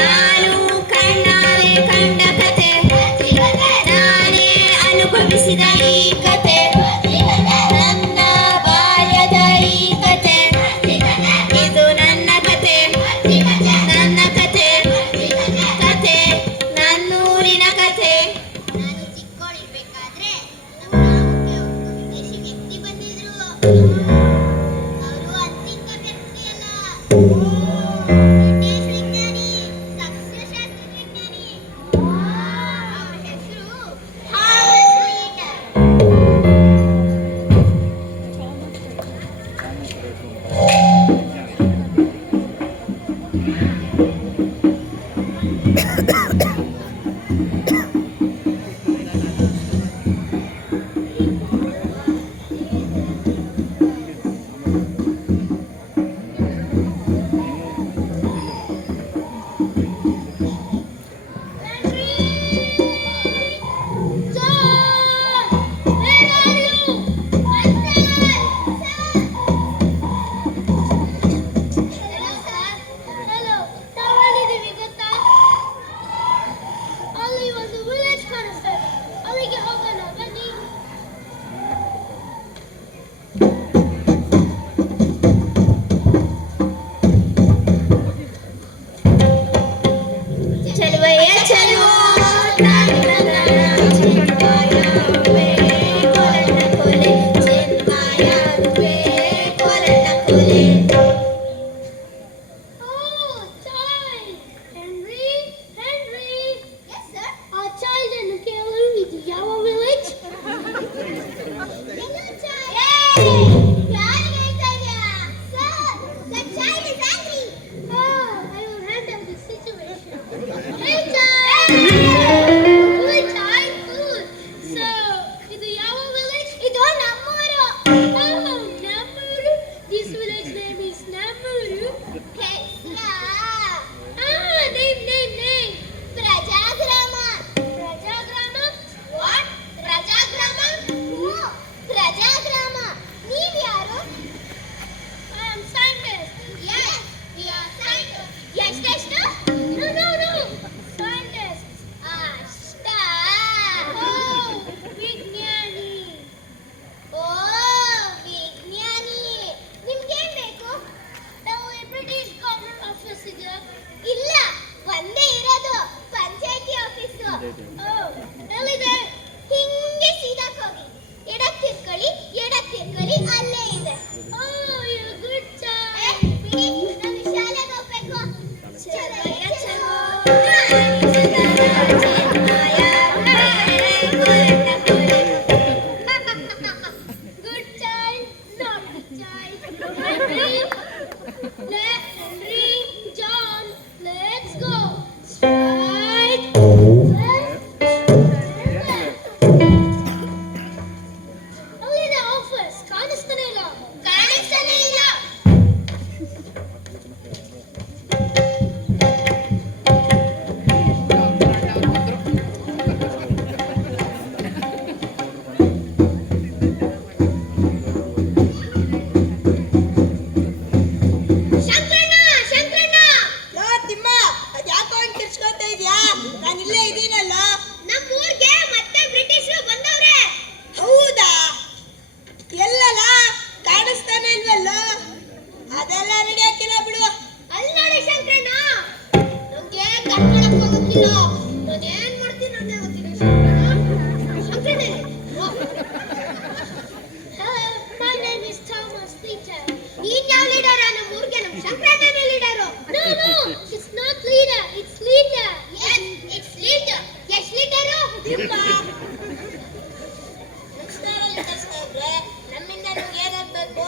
ನಾನು ಕಣ್ಣಾರೆ ಕಂಡ ಕತೆ, ನಾನೇ ಅನುಭವಿಸಿದ ಈ ಕತೆ, ನನ್ನ ಬಾಲ್ಯದ ಈ ಕತೆ, ಇದು ನನ್ನ ಕತೆ, ನನ್ನ ಕತೆ, ಕತೆ ನನ್ನೂರಿನ ಕತೆ. ನಾನು ಚಿಕ್ಕವಳಿರ್ಬೇಕಾದ್ರೆ ನಮ್ಮ ಗ್ರಾಮಕ್ಕೆ ಒಬ್ಬರು ವಿದೇಶಿ ವ್ಯಕ್ತಿ ಬಂದಿದ್ರು. ಅವರು ಅಂತಿಂಕ ವ್ಯಕ್ತಿ ಅಲ್ಲ, ಬ್ರಿಟಿಷ್ ವಿಜ್ಞಾನಿ, ಸಸ್ಯಶಾಸ್ತ್ರ ವಿಜ್ಞಾನಿ. ಅವರ ಹೆಸರು ಥಾಮಸ್ ವೀಟರ್. ಚಲುವೆಯ ಚಲುವ ಚಿನ್ಮಾಯವೆ ಕೊರಟ ಕೊಲೆ, ಚಿನ್ಮಾಯವೆ ಕೊರಟ ಕೊಲೆ. Oh, child! Henry? Henry? Yes, sir? ಆ child ಅನ್ನು ಕೇಳಲು ಇದು ಯಾವ village? Hello, child! Hey! ಯಾರಿಗೆ ಹೇಳ್ತಾ ಇದ್ಯಾ? Sir, the child is angry. Oh, I will handle this situation. Hey, child! Cool, child, cool. So, ಇದು ಯಾವ village? ಇದು ನಮ್ಮೂರು. Oh, ನಮ್ಮೂರು? This village name is ನಮ್ಮೂರು. ಹೆಸ್ರಾ? Name. ಪ್ರಜಾಗ್ರಾಮ. ಪ್ರಜಾಗ್ರಾಮ? What? ಪ್ರಜಾಗ್ರಾಮ? Who? ಪ್ರಜಾಗ್ರಾಮ. ನೀವ್ಯಾರು? I am scientist. Yes, we are scientists. ಎಷ್ಟೆಷ್ಟು? No. Scientist. ಅಷ್ಟಾ? Oh, ವಿಜ್ಞಾನಿ. ಓ, ವಿಜ್ಞಾನಿ. ನಿಮ್ಗೇನ್ ಬೇಕು? ನಾವು ಬ್ರಿಟಿಷ್ ಗವರ್ನಮೆಂಟ್ ಆಫೀಸ್ ಇದೆಯಾ? ಇಲ್ಲ, ಒಂದೇ ಇರೋದು ಪಂಚಾಯತಿ ಆಫೀಸು. ಎಲ್ಲಿದೆ? ಹಿಂಗೆ ಸೀದಾಕ್ ಹೋಗಿ ಎಡಕ್ಕೆ ತಿರ್ಕೊಳ್ಳಿ, ಅಲ್ಲೇ ಇದೆ. ಓ, ಯು ಗುಡ್ ಚೈಲ್ಡ್. ಬಿಡಿ, ನಾನು ಶಾಲೆಗೆ ಹೋಗ್ಬೇಕು. ಚಲುವೆಯ ಚಲುವ Good child, naughty child. Henry, John, let's go. Right, left, left. ಅಲ್ಲಿದೆ ಆಫೀಸ್, ಕಾಣಿಸ್ತಾನೆ ಇಲ್ಲ. ಶಂಕರಣ್ಣ! ಲೋ ತಿಮ್ಮ, ಅದ್ಯಾಕೋ ಹಂಗ್ ಕಿರ್ಚ್ಕೊತಾ ಇದ್ಯಾ? ನಾನಿಲ್ಲೇ ಇದೀನಲ್ಲ. ನಮ್ಮೂರ್ಗೆ ಮತ್ತೆ ಬ್ರಿಟಿಷರು ಬಂದವ್ರೆ. ಹೌದಾ? ಎಲ್ಲಲ್ಲ? ಕಾಣಿಸ್ತಾನೆ ಇಲ್ವಲ್ಲ? ಅದೆಲ್ಲ ನಡೆಯಕ್ಕಿಲ್ಲ ಬಿಡು. ಅಲ್ಲಿ ನೋಡಿ ಶಂಕರಣ್ಣ, ನಂಗೆ ಕರ್ಕೊಳಕ್ ಹೋಗಕ್ಕಿಲ್ಲ. ನಾನೇನ್ ಮಾಡ್ತೀನಿ ಅನ್ನೇ ಗೊತ್ತಿಲ್ಲ ಶಂಕರಣ್ಣ. Hello, my name is Thomas Peter. ನೀನ್ ಯಾವ ಲೀಡರ? ನಮ್ಮ ಊರ್ಗೆ ನಮ್ಮ ಶಂಕರಣ್ಣನೇ leader. No, it's not leader, it's leader. Yes, it's leader. ಎಷ್ಟ್ ಲೀಡರು? ತಿಮ್ಮ, next time ಅಲ್ಲಿ ಕರ್ಸ್ಕೊಂಡ್ರೆ ನಮ್ಮಿಂದ ನಿಮ್ಗೆ ಏನಾಗ್ಬೇಕು?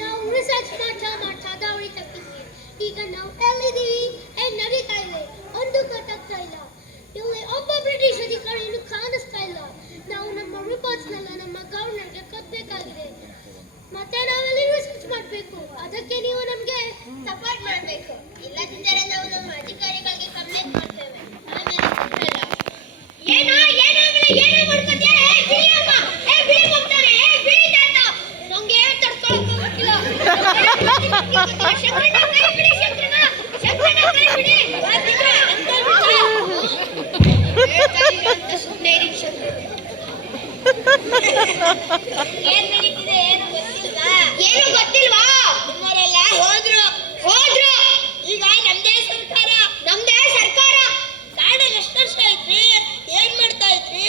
ನಾವು ರಿಸರ್ಚ್ ಮಾಡ್ತಾ ದಾವಳಿ ತಗ್ತಿದ್ವಿ. ಈಗ ನಾವು ಎಲ್ಲಿದ್ದೀವಿ? ನಡೀತಾ ಇದೆ, ಒಂದು ಗೊತ್ತಾಗ್ತಾ ಇಲ್ಲ. ಇಲ್ಲಿ ಒಬ್ಬ ಬ್ರಿಟಿಷ್ ಅಧಿಕಾರಿ ಇನ್ನು ಕಾಣಿಸ್ತಾ ಇಲ್ಲ. ನಾವು ನಮ್ಮ ರಿಪೋರ್ಟ್ಸ್ನೆಲ್ಲ ನಮ್ಮ ಗವರ್ನರ್ಗೆ ಕೊಡ್ಬೇಕಾಗಿದೆ. ಮತ್ತೆ ನಾವೆಲ್ಲಿ ರಿಸರ್ಚ್ ಮಾಡಬೇಕು. ಅದಕ್ಕೆ ನೀವು ನಮಗೆ ಸಪೋರ್ಟ್ ಮಾಡಬೇಕು. ಇಲ್ಲದಿದ್ದರೆ ನಾವು ನಮ್ಮ ಅಧಿಕಾರಿಗಳಿಗೆ ಕಂಪ್ಲೇಂಟ್ ಮಾಡ್ತೇವೆ. ಏನೋ ಮಾಡ್ಕೊತೀಯ? ಬಿಳಿ ಹೋಗ್ತಾರೆ, ಬಿಳಿ ತಾತ. ನಂಗೆ ತಡ್ಕೊಳಕ್ ಹೋಗಕ್ಕಿಲ್ಲ. ಶಂಕರಣ್ಣ ಕೈ ಬಿಡಿ, ಶಂಕರಣ್ಣ ಕೈ ಬಿಡಿ. ಏನ್ ನಡೀತಿದೆ ಏನು ಗೊತ್ತಿಲ್ವಾ? ಏನು ಗೊತ್ತಿಲ್ವಾ? ನಿಮ್ಮವರೆಲ್ಲ ಹೋದ್ರು. ಈಗ ನಮ್ದೇ ಸರ್ಕಾರ. ಕಾಡಲ್ಲಿ ಎಷ್ಟು ವರ್ಷ ಆಯ್ತ್ರಿ? ಏನ್ ಮಾಡ್ತಾ ಇದ್ರಿ?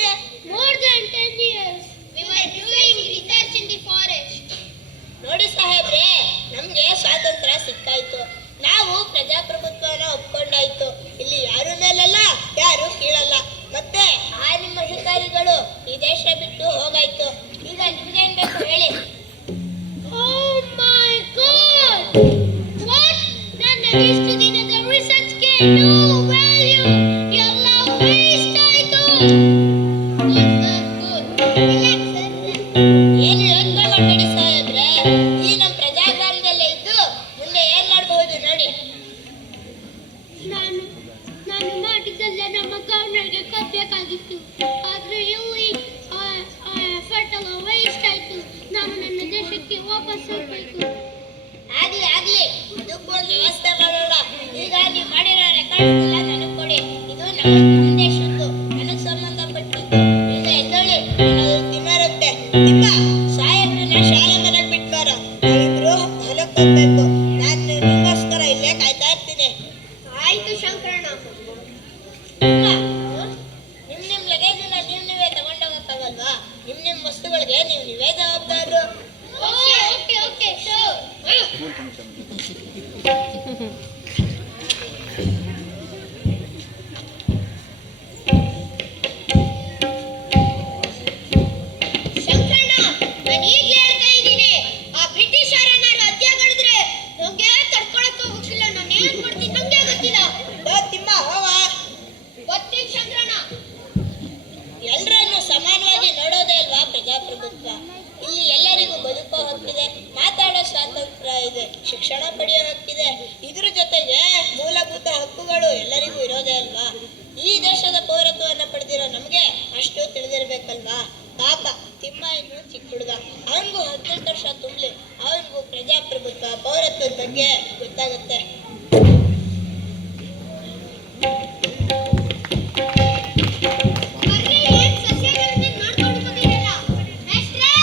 More than 10 years. We were doing research in the forest. ನೋಡಿ ಸಾಹೇಬ್ರೆ, ನಮ್ಗೆ ಸ್ವಾತಂತ್ರ್ಯ ಸಿಕ್ಕಾಯ್ತು. ನಾವು ಪ್ರಜಾಪ್ರಭುತ್ವನ ಒಪ್ಕೊಂಡಾಯ್ತು. ಇಲ್ಲಿ ಯಾರು ಮೇಲಲ್ಲ, ಯಾರು ಕೀಳಲ್ಲ. ಮತ್ತೆ ನಿಮ್ಮ ಅಧಿಕಾರಿಗಳು ಈ ದೇಶ ಬಿಟ್ಟು ಹೋಗಾಯ್ತು. ಈಗ ನಿಮ್ಗೇನ್ ಬೇಕು ಹೇಳಿ? Oh my God! What? ನನ್ನ ಇಷ್ಟು ದಿನದ ರಿಸರ್ಚ್ಗೆ no value. ಎಲ್ಲ waste ಆಯ್ತು. ಏನು ಯೋಚನೆ ಮಾಡಬೇಡಿ ಸಾಹೇಬ್ರೆ, ಈ ನಮ್ಮ ಪ್ರಜಾಗ್ರಾಮದಲ್ಲೇ ಇದ್ದು ಮುಂದೆ ಏನ್ ಮಾಡಬಹುದು ನೋಡಿ. ನಾನು ಮಾಡಿದ್ದಲ್ಲ ನಮ್ಮ ಗವರ್ನರ್ಗೆ ಕಟ್ಟಬೇಕಾಗಿತ್ತು. ಆದ್ರೆ ಇಲ್ಲಿ ಎಫರ್ಟ್ ಎಲ್ಲ ವೇಸ್ಟ್ ಆಯ್ತು. ನಾನು ನನ್ನ ದೇಶಕ್ಕೆ ವಾಪಸ್ ಹೋಗ್ಬೇಕು. ಆಗ್ಲಿ ಇದಕ್ಕೂ ಒಂದು ವ್ಯವಸ್ಥೆ ಮಾಡೋಣ. ಈಗ ನೀವು ಮಾಡಿರೋ ರೆಕಾರ್ಡ್ಸ್ ಎಲ್ಲ ನನಗೆ ಕೊಡಿ. ಇದು ನಮ್ಮ ದೇಶದ್ದು, ನನಗೆ ಸಂಬಂಧಪಟ್ಟಿದ್ದು. ಈಗ ಎದ್ದೊಳ್ಳಿ, ಏನಾದ್ರು ತಿನ್ನರುತ್ತೆ. ನಿಮ್ಮ ಸಾಹೇಬ್ರನ್ನ ಶಾಲೆ ಮನೆಗೆ ಬಿಟ್ಬಾರ. ನಾವಿಬ್ರು ಹೊಲಕ್ಕೆ ಹೋಗ್ಬೇಕು. ನಾನು ನಿಮಗೋಸ್ಕರ ಇಲ್ಲೇ ಕಾಯ್ತಾ ಇರ್ತೀನಿ. ಆಯ್ತು ಶಂಕರಣ್ಣ. ನಿಮ್ ಲಗೇಜನ್ನ ನೀವೇ ತಗೊಂಡೋಗಕ್ಕಾಗಲ್ವಾ? ನಿಮ್ ವಸ್ತುಗಳಿಗೆ ನೀವೇ ಜವಾಬ್ದಾರರು. Okay sure. ಶಂಕರಣ್ಣ, ನಾನು ಈಗಲೇ ಹೇಳ್ತಾ ಇದ್ದೀನಿ, ಆ ಬ್ರಿಟಿಷರನ್ನ ರಾಜ್ಯಗಳಿದ್ರೆ ನಂಗೆ ತಡ್ಕೊಳಕ್ ಹೋಗಿಲ್ಲ. ನಾನು ಏನ್ ಮಾಡ್ತೀನಿ ನಂಗೆ ಗೊತ್ತಿಲ್ಲ. ತಿಮ್ಮ ಹೋವ, ಗೊತ್ತಿಲ್ಲ ಶಂಕರಣ್ಣ. ಎಲ್ಲರನ್ನು ಸಮಾನವಾಗಿ ನೋಡೋದೇ ಅಲ್ವಾ ಪ್ರಜಾಪ್ರಭುತ್ವ. ಇಲ್ಲಿ ಎಲ್ಲರಿಗೂ ಬದುಕೋ ಹಕ್ಕಿದೆ, ಮಾತಾಡೋ ಸ್ವಾತಂತ್ರ್ಯ ಇದೆ, ಶಿಕ್ಷಣ ಪಡೆಯೋ ಹಕ್ಕಿದೆ. ಇದ್ರ ಜೊತೆಗೆ ಮೂಲಭೂತ ಹಕ್ಕುಗಳು ಎಲ್ಲರಿಗೂ ಇರೋದೇ ಅಲ್ವಾ. ಈ ದೇಶದ ಪೌರತ್ವವನ್ನು ಪಡೆದಿರೋ ನಮ್ಗೆ ಅಷ್ಟು ತಿಳಿದಿರ್ಬೇಕಲ್ವಾ. ಪಾಪ ತಿಮ್ಮ ಇನ್ನು ಚಿಕ್ಕ ಹುಡುಗ, ಅವನಿಗೂ 18 ವರ್ಷ ತುಂಬಲಿ, ಅವನಿಗೂ ಪ್ರಜಾಪ್ರಭುತ್ವ ಪೌರತ್ವದ ಬಗ್ಗೆ ಗೊತ್ತಾಗುತ್ತೆ. ಬರ್ರಿ, ಏನ್ ಸಸ್ಯಗಳನ್ನ ಮಾಡ್ಕೊಂಡು ಬಂದಿರಲ್ಲ. ಮೇಷ್ಟ್ರೇ,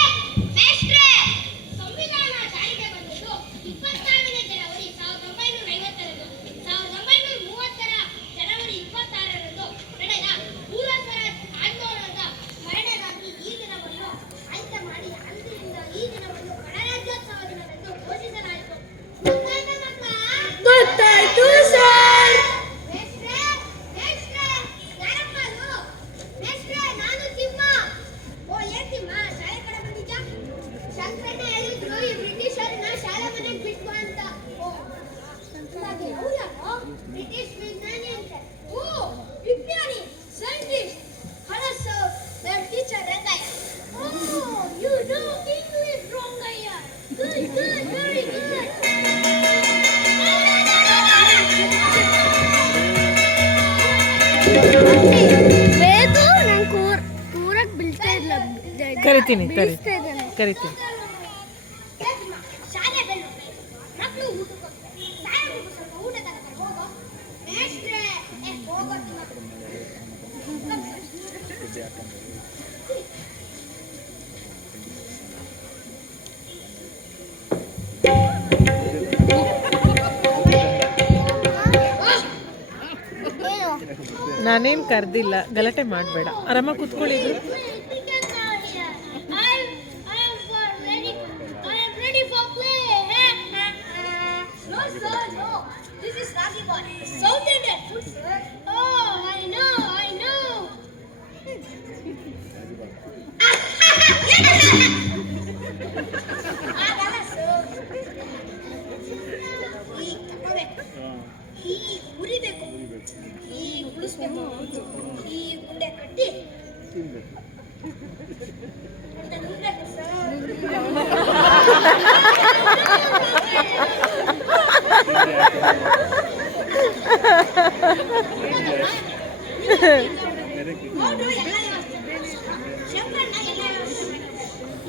ಸಂವಿಧಾನ ಜಾರಿಗೆ ಬಂದಿದ್ದು 26ನೇ ಜನವರಿ 1950ರಂದು. 1930ರ ಜನವರಿ 26ರಂದು ನಡೆದ ಪೂರ್ವ ಸ್ವರಾಜ್ ಆಂದೋಲನದ ಸ್ಮರಣೆಗಾಗಿ ಈ ದಿನವನ್ನು ಆಯ್ಕೆ ಮಾಡಿ ಅಂದಿನಿಂದ ಈ ದಿನವನ್ನು ಗಣರಾಜ್ಯೋತ್ಸವ ದಿನವೆಂದು ಘೋಷಿಸಲಾಯಿತು. ಗೊತ್ತಾಯ್ತಾ ಮಕ್ಕಳ? ಗೊತ್ತಾಯ್ತು ಸರ್. ಮೇಷ್ಟ್ರೇ, ಯಾರಪ್ಪ ಅದು? ಮೇಷ್ಟ್ರೇ, ನಾನು ತಿಮ್ಮ. ಓ, ಏನ್ ತಿಮ್ಮ, ಶಾಲೆ ಕಡೆ ಬಂದಿದ್ದ? ಶಂಕರಣ್ಣ ಹೇಳಿದ್ರು ಈ ಬ್ರಿಟಿಷರ್ನ ಶಾಲೆ ಮನೆಗೆ ಬಿಟ್ಕೊ ಅಂತ. ಓ, ಹಾಗೆ ಅವ್ರು ಯಾರು? ಬ್ರಿಟಿಷ್ ವಿಜ್ಞಾನಿ ಅಂತೆ. ಓ, ವಿಜ್ಞಾನಿ, scientist. Hello sir, their teacher Rangaya. Oh, you know English, Rangaya. Good, very good. ವೇದು ನಾನು ಕೂರಕ್ ಬೀಳ್ತಾ ಇಲ್ಲ. ಕರಿತೀನಿ ಬೀಳ್ಸ್ತಾ ಇದ್ದಾನೆ. ಕರಿತೀನಿ. ಶಾಲೆ ಬೆಲ್ಲ ಮಕ್ಕಳು ಊಟಕ್ಕೆ ಹೋಗ್ತಾರೆ. ಸಾಯಂಕಾಲ ಸ್ವಲ್ಪ ಊಟ ತಗೊಂಡು ಹೋಗೋ. ಮೇಷ್ಟ್ರೇ, ಹೋಗೋ ನಾನೇನು ಕರೆದಿಲ್ಲ, ಗಲಾಟೆ ಮಾಡಬೇಡ, ಆರಾಮಾಗಿ ಕೂತ್ಕೊಳ್ಳಿ. I am ready for play. No, sir, no. This is Ragi Ball. South Indian food, sir. Oh, I know. ಆಗಲ್ಲ, sir. ಹೀಗ್ ತಗೋಬೇಕು. ಹೀಗ್ ಉರಿಬೇಕು. ಹೀಗ್ ಉಳಿಸ್ಬೇಕು. ಹೀಗ್ ಉಂಡೆ ಕಟ್ಟಿ ಅಂತ ನುಂಗ್ಬೇಕು, sir. ನೋಡ್ರು, ಎಲ್ಲ ವ್ಯವಸ್ಥೆ. ಶಂಕರಣ್ಣ ಎಲ್ಲ ವ್ಯವಸ್ಥೆ.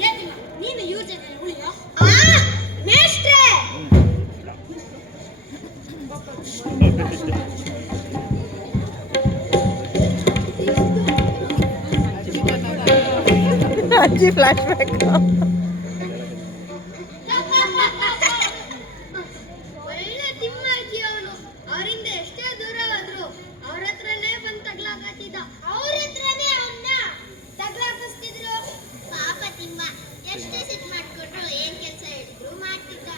ಏನಿಲ್ಲ, ನೀನು ಇವ್ರ ಜೊತೆ ಉಳಿಯೋ. ಮೇಷ್ಟ್ರೇ, ಅಜ್ಜಿ ಫ್ಲಾಶ್ ಬ್ಯಾಕ್. ಒಳ್ಳೆ ತಿಮ್ಮಾಜಿ ಅವನು. ಅವರಿಂದ ಎಷ್ಟೇ ದೂರ ಆದ್ರು ಅವ್ರ ಹತ್ರನೇ ಬಂದು ತಗ್ಲಾಕತ್ತಿದ್ದ. ಅವ್ರ ಹತ್ರನೇ ಅವನ್ನ ತಗ್ಲಾಕಿಸ್ತಿದ್ರು. ಪಾಪ ತಿಮ್ಮ ಎಷ್ಟೇ ಸಿಟ್ ಮಾಡ್ಕೊಂಡ್ರು ಏನ್ ಕೆಲಸ ಹೇಳಿದ್ರು ಮಾಡ್ತಿದ್ದ.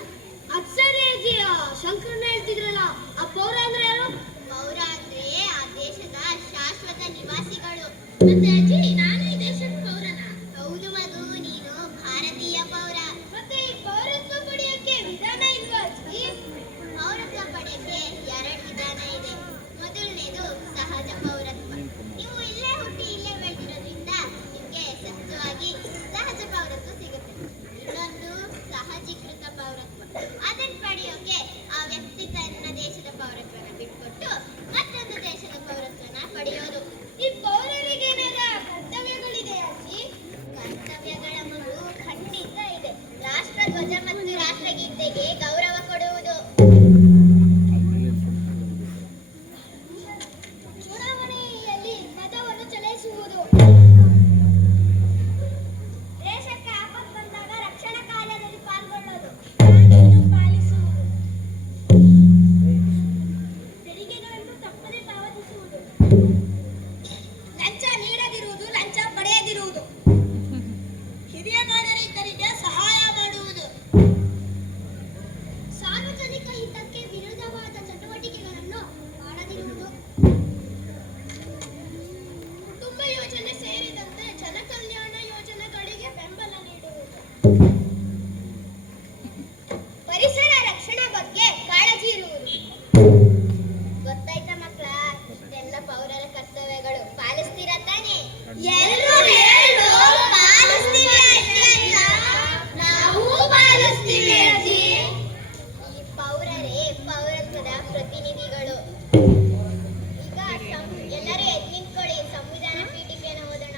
ಅದ್ ಸರಿ ಅಜ್ಜಿ, ಶಂಕರನ್ನ ಹೇಳ್ತಿದ್ರಲ್ಲ, ಆ ಪೌರ ಅಂದ್ರೆ ಯಾರು? ಪೌರ ಅಂದ್ರೆ ಆ ದೇಶದ ಶಾಶ್ವತ ನಿವಾಸಿಗಳು. ಮತ್ತೆ ಅಜ್ಜಿ, ನಾನು ಈ ದೇಶದ ಪೌರನ? ಹೌದು ಮಗು, ನೀನು ಭಾರತೀಯ ಪೌರ. ಮತ್ತೆ ಈ ಪೌರತ್ವ ಪಡೆಯಕ್ಕೆ ವಿಧಾನ ಇಲ್ವಾ ಅಜ್ಜಿ? ಪೌರತ್ವ ಪಡೆಯಕ್ಕೆ 2 ವಿಧಾನ ಇದೆ. ಮೊದಲನೇದು ಸಹಜ ಪೌರತ್ವ. ನೀವು ಇಲ್ಲೇ ಹುಟ್ಟಿ ಇಲ್ಲೇ ಬೆಳೆದಿರೋದ್ರಿಂದ ನಿಮ್ಗೆ ಸಹಜವಾಗಿ ಸಹಜ ಪೌರತ್ವ ಸಿಗುತ್ತೆ. ಇನ್ನೊಂದು ಸಹಜೀಕೃತ ಪೌರತ್ವ. ಅದನ್ನ ಪಡೆಯೋಕೆ ಆ ವ್ಯಕ್ತಿ ತನ್ನ ದೇಶದ ಪೌರತ್ವನ ಬಿಟ್ಕೊಟ್ಟು ಮತ್ತೊಂದು ದೇಶದ ಪೌರತ್ವನ ಪಡೆಯೋದು. ಈ ಪೌರರಿಗೆ ಕರ್ತವ್ಯಗಳಿದೆ ಅಜ್ಜಿ? ಕರ್ತವ್ಯಗಳ ಮಗು ಖಂಡಿತ ಇದೆ. ರಾಷ್ಟ್ರಧ್ವಜ ಮತ್ತು ರಾಷ್ಟ್ರಗೀತೆಗೆ ಗೌರವ ಕೊಡುವುದು, ಚುನಾವಣೆಯಲ್ಲಿ ಮತವನ್ನು ಚಲಾಯಿಸುವುದು, ದೇಶಕ್ಕೆ ಆಪತ್ತು ಬಂದಾಗ ರಕ್ಷಣಾ ಕಾರ್ಯದಲ್ಲಿ ಪಾಲ್ಗೊಳ್ಳೋದು, ಕಾನೂನು ಪಾಲಿಸುವುದು, ತೆರಿಗೆಗಳನ್ನು ತಪ್ಪದೆ ಪಾವತಿಸುವುದು, ಲಂಚ ನೀಡದಿರುವುದು, ಲಂಚ ಪಡೆಯದಿರುವುದು, ಹಿರಿಯ ನಾಗರಿಕರಿಗೆ ಸಹಾಯ ಮಾಡುವುದು, ಸಾರ್ವಜನಿಕ ಹಿತಕ್ಕೆ ವಿರುದ್ಧವಾದ ಚಟುವಟಿಕೆಗಳನ್ನು ಮಾಡದಿರುವುದು, ಕುಟುಂಬ ಯೋಜನೆ ಸೇರಿದಂತೆ ಜನಕಲ್ಯಾಣ ಯೋಜನೆಗಳಿಗೆ ಬೆಂಬಲ ನೀಡುವುದು, ಪರಿಸರ ರಕ್ಷಣೆ ಬಗ್ಗೆ ಕಾಳಜಿ ಇರುವುದು. ಗೊತ್ತಾಯ್ತಾ ಮಕ್ಕಳ? ಇಷ್ಟೆಲ್ಲ ಪೌರರ ಕರ್ತವ್ಯಗಳು. ಪಾಲಿಸ್ತೀರಾ ತಾನೆ? ಎಲ್ಲರೂ ಹೇಳು, ಪಾಲಿಸ್ತೀವಿ ಅಜ್ಜಿ ಅಂತ. ನಾವು ಪಾಲಿಸ್ತೀವಿ ಅಜ್ಜಿ. ಈ ಪೌರರೇ ಪೌರತ್ವದ ಪ್ರತಿನಿಧಿಗಳು. ಈಗ ಎಲ್ಲರೂ ಎದ್ದು ನಿಂತ್ಕೊಳ್ಳಿ, ಸಂವಿಧಾನ ಪೀಠಿಕೆಯನ್ನು ಓದೋಣ.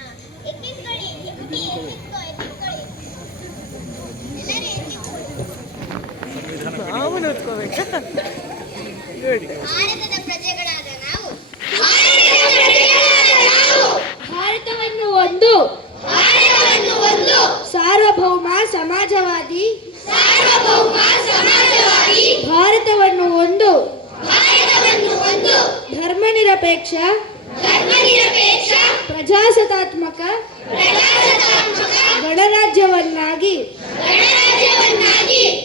ಎದ್ದು ನಿಂತ್ಕೊಳ್ಳಿ, ಎದ್ದಿಟ್ಕೊಳ್ಳಿ. ಎಲ್ಲರೂ ಎದ್ದು ನಿಂತ್ಕೊಳ್ಳಿ. ಅವನು ಓದ್ಕೋಬೇಕಾ? ಭಾರತದ ಪ್ರಜೆಗಳಾದ ನಾವು ಭಾರತವನ್ನು ಒಂದು ಸಾರ್ವಭೌಮ ಸಮಾಜವಾದಿ ಭಾರತವನ್ನು ಒಂದು ಧರ್ಮನಿರಪೇಕ್ಷ ಪ್ರಜಾಸತ್ತಾತ್ಮಕ ಗಣರಾಜ್ಯವನ್ನಾಗಿ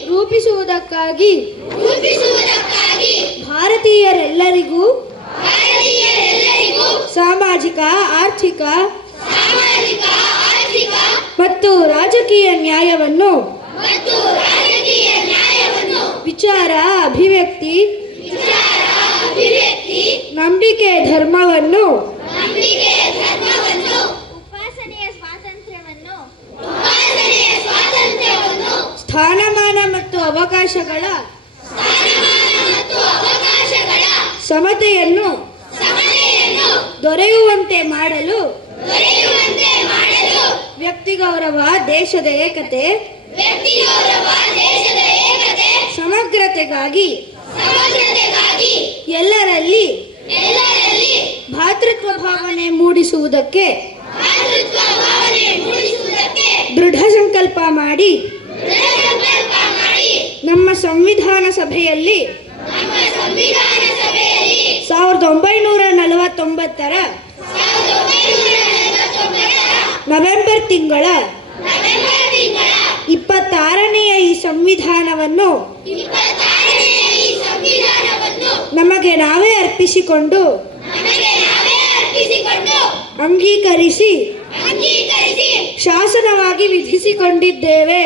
ರೂಪಿಸುವುದಕ್ಕಾಗಿ ಭಾರತೀಯರೆಲ್ಲರಿಗೂ ಸಾಮಾಜಿಕ ಆರ್ಥಿಕ ಮತ್ತು ರಾಜಕೀಯ ನ್ಯಾಯವನ್ನು ವಿಚಾರ ಅಭಿವ್ಯಕ್ತಿ ನಂಬಿಕೆ ಧರ್ಮವನ್ನು ಉಪಾಸನೆಯ ಸ್ವಾತಂತ್ರ್ಯವನ್ನು ಸ್ಥಾನಮಾನ ಮತ್ತು ಅವಕಾಶಗಳ ಸಮತೆಯನ್ನು ದೊರೆಯುವಂತೆ ಮಾಡಲು ವ್ಯಕ್ತಿ ಗೌರವ, ದೇಶದ ಏಕತೆ, ಸಮಗ್ರತೆಗಾಗಿ ಎಲ್ಲರಲ್ಲಿ ಭಾತೃತ್ವ ಭಾವನೆ ಮೂಡಿಸುವುದಕ್ಕೆ ದೃಢ ಸಂಕಲ್ಪ ಮಾಡಿ ನಮ್ಮ ಸಂವಿಧಾನ ಸಭೆಯಲ್ಲಿ 1949 ನವೆಂಬರ್ ತಿಂಗಳ 26ನೆಯ ಈ ಸಂವಿಧಾನವನ್ನು ನಮಗೆ ನಾವೇ ಅರ್ಪಿಸಿಕೊಂಡು ಅಂಗೀಕರಿಸಿ ಶಾಸನವಾಗಿ ವಿಧಿಸಿಕೊಂಡಿದ್ದೇವೆ.